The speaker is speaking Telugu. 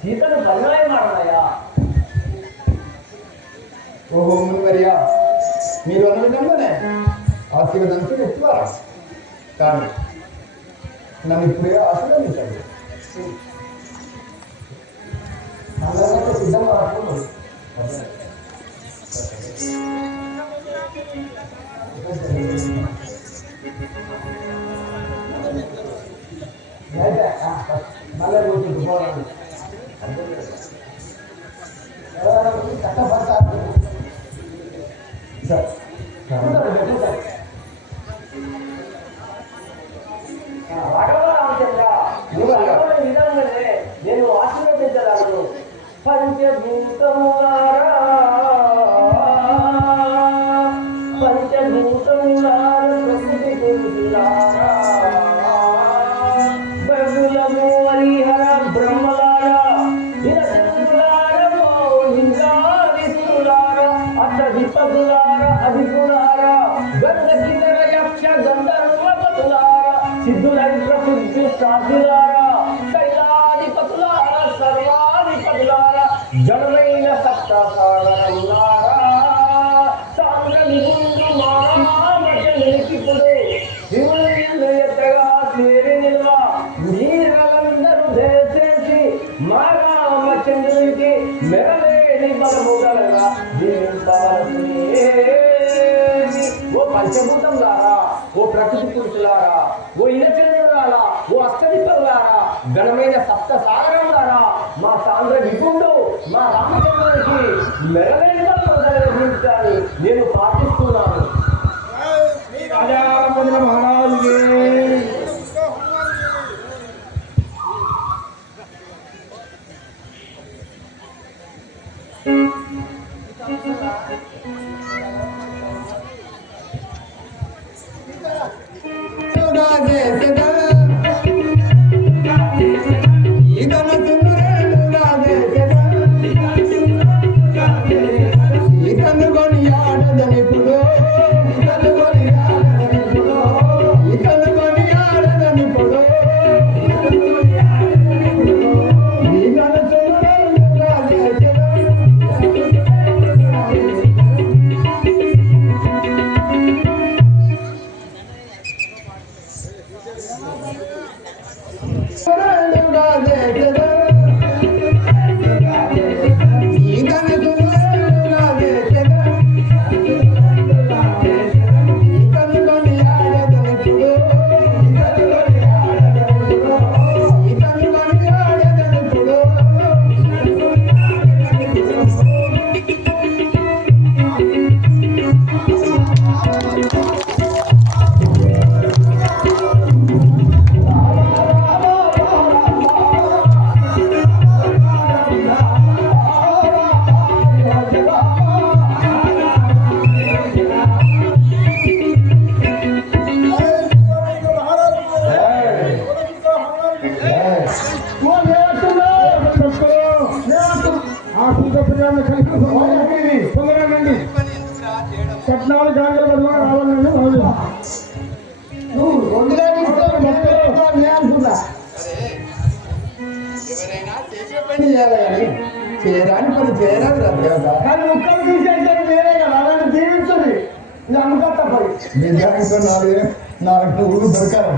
సీతను పరిణయం ఆడనయ్యా. ఓహో మునివర్యా, మీరు అన్న విధంగానే ఆశీర్వదించి ఎత్తువారా, కానీ నన్ను ఇప్పుడే ఆశీర్వదించండి. అందరికీ సిద్ధంగా ఆడుకున్నాడు. మళ్ళీ పోరాడు నేను ఆశీర్వదించగలను. పంచభూతములారా ప్రకృతి పురుషులారా, బహుళము హరిహర బ్రహ్మలారా, విస్తులారా, అష్టధిపతులారా, అధికులారా, గంధకిన్నర యక్ష గంధర్వపతులారా, సిద్ధులై ప్రసిద్ధి సాధులారా, శైలాధిపతులారా, సర్వాధిపతులారా, జడమైన సప్తసాగరులారా, సాంగ నిగుండు మామజనికిప్పుడు శివుని ఎత్తగా చేరి నిల్వ మీరందరూ దయచేసి మా రామచంద్రునికి మెరలేని బలముగలగా ఓ పంచభూతంలారా, ఓ ప్రకృతి పురుషులారా, ఓ ఇనచంద్రులారా, ఓ అష్టదిక్కులారా, ఘనమైన సప్త సాగరంలారా, మా సాంద్ర విపుండు మా రామచంద్రునికి మెరలేని బలముగలగా జీవించాలని నేను ప్రార్థిస్తున్నాను. మహారాజుకి పట్నాలు జాగ్రత్త రావాలండి. నువ్వు ఎవరైనా చేసే పని చేయాలి కానీ చేయరాని పని చేయరాదు రా. కానీ ముక్కలు తీసేసే వేరే కదా, అలాంటి జీవించండి. ఇది అనుకో తప్పది. నిజానికి నాలుగు ఉడుగు దొరకాలి.